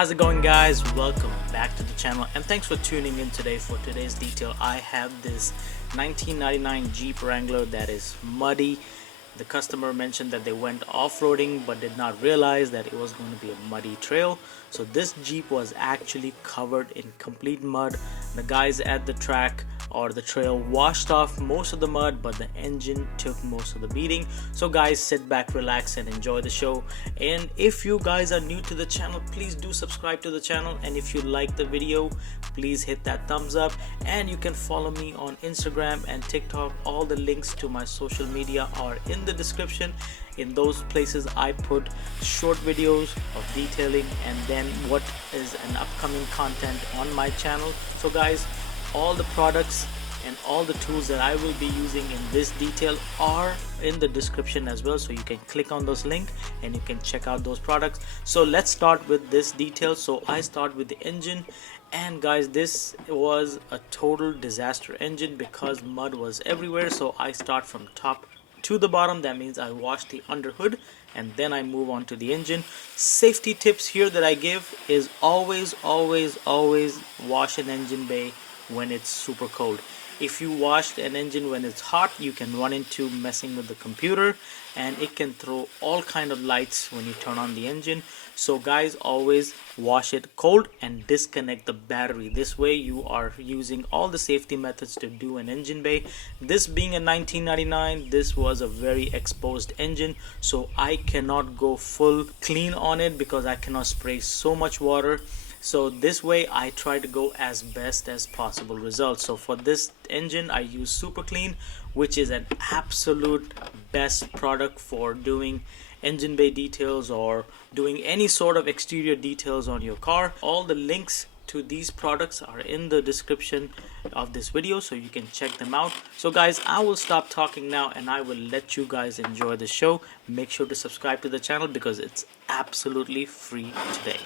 How's it going, guys? Welcome back to the channel and thanks for tuning in today. For today's detail, I have this 1999 Jeep Wrangler that is muddy. The customer mentioned that they went off-roading but did not realize that it was going to be a muddy trail. So this Jeep was actually covered in complete mud. The guys at the track or the trail washed off most of the mud, but the engine took most of the beating. So guys, sit back, relax and enjoy the show. And if you guys are new to the channel, please do subscribe to the channel, and if you like the video, please hit that thumbs up. And you can follow me on Instagram and TikTok. All the links to my social media are in the description. In those places I put short videos of detailing and then what is an upcoming content on my channel. So guys, all the products and all the tools that I will be using in this detail are in the description as well, so you can click on those links and you can check out those products. So let's start with this detail. So I start with the engine, and guys, this was a total disaster engine because mud was everywhere. So I start from top to the bottom. That means I wash the under hood and then I move on to the engine. Safety tips here that I give is always wash an engine bay when it's super cold. If you wash an engine when it's hot, you can run into messing with the computer and it can throw all kind of lights when you turn on the engine. So guys, always wash it cold and disconnect the battery. This way you are using all the safety methods to do an engine bay. This being a 1999, this was a very exposed engine, so I cannot go full clean on it because I cannot spray so much water. So this way I try to go as best as possible results. So for this engine I use Super Clean, which is an absolute best product for doing engine bay details or doing any sort of exterior details on your car. All the links to these products are in the description of this video, so you can check them out. So guys, I will stop talking now and I will let you guys enjoy the show. Make sure to subscribe to the channel because it's absolutely free today.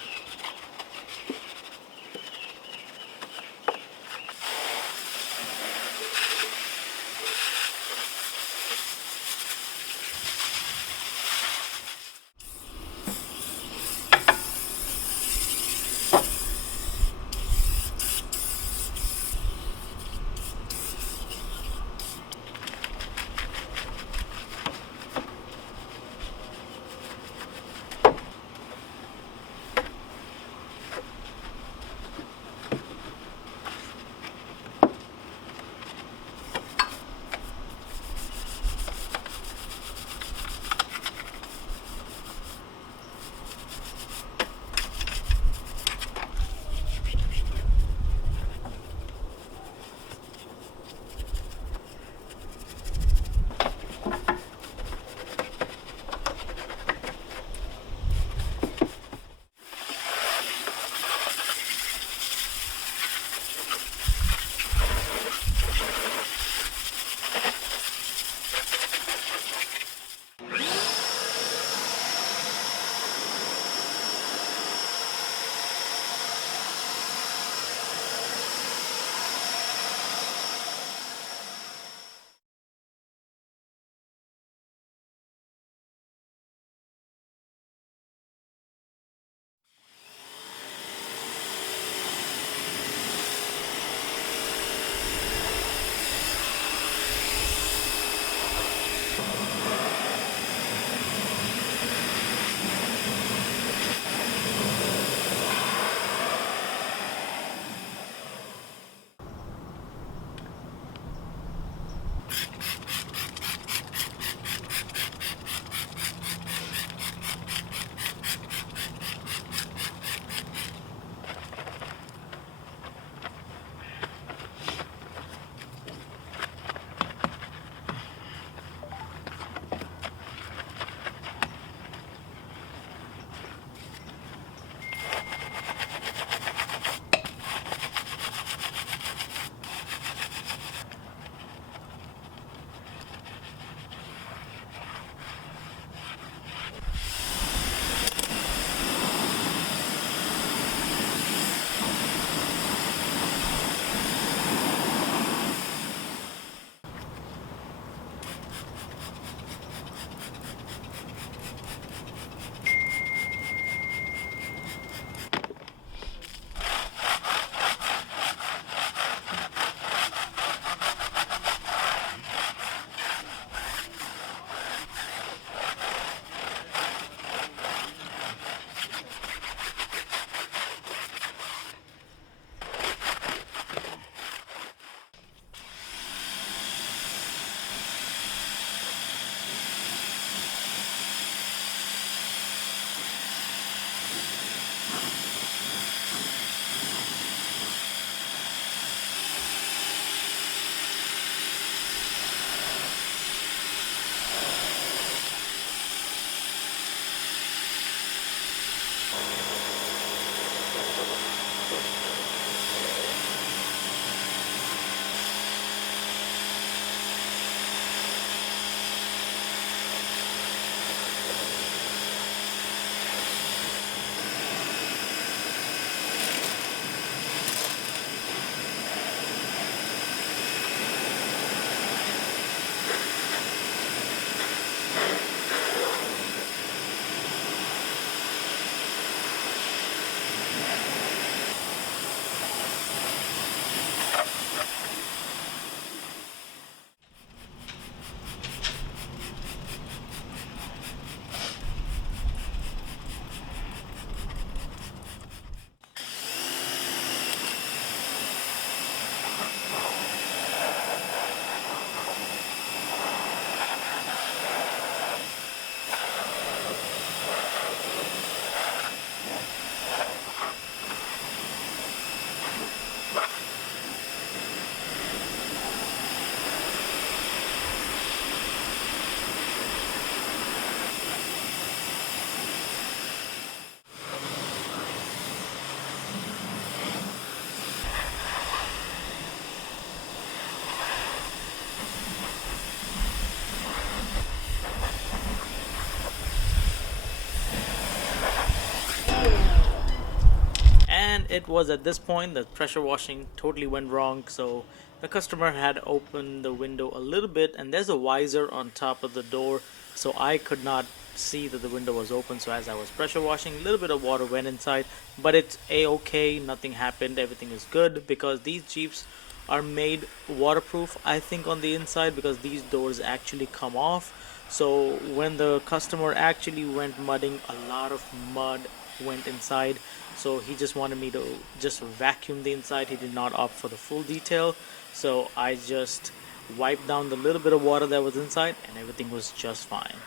it was at this point that pressure washing totally went wrong. So the customer had opened the window a little bit, and there's a visor on top of the door, so I could not see that the window was open. So as I was pressure washing, a little bit of water went inside, but it's a-okay, nothing happened, everything is good, because these Jeeps are made waterproof, I think, on the inside, because these doors actually come off. So when the customer actually went mudding, a lot of mud went inside, so he just wanted me to just vacuum the inside. He did not opt for the full detail, so I just wiped down the little bit of water that was inside and everything was just fine.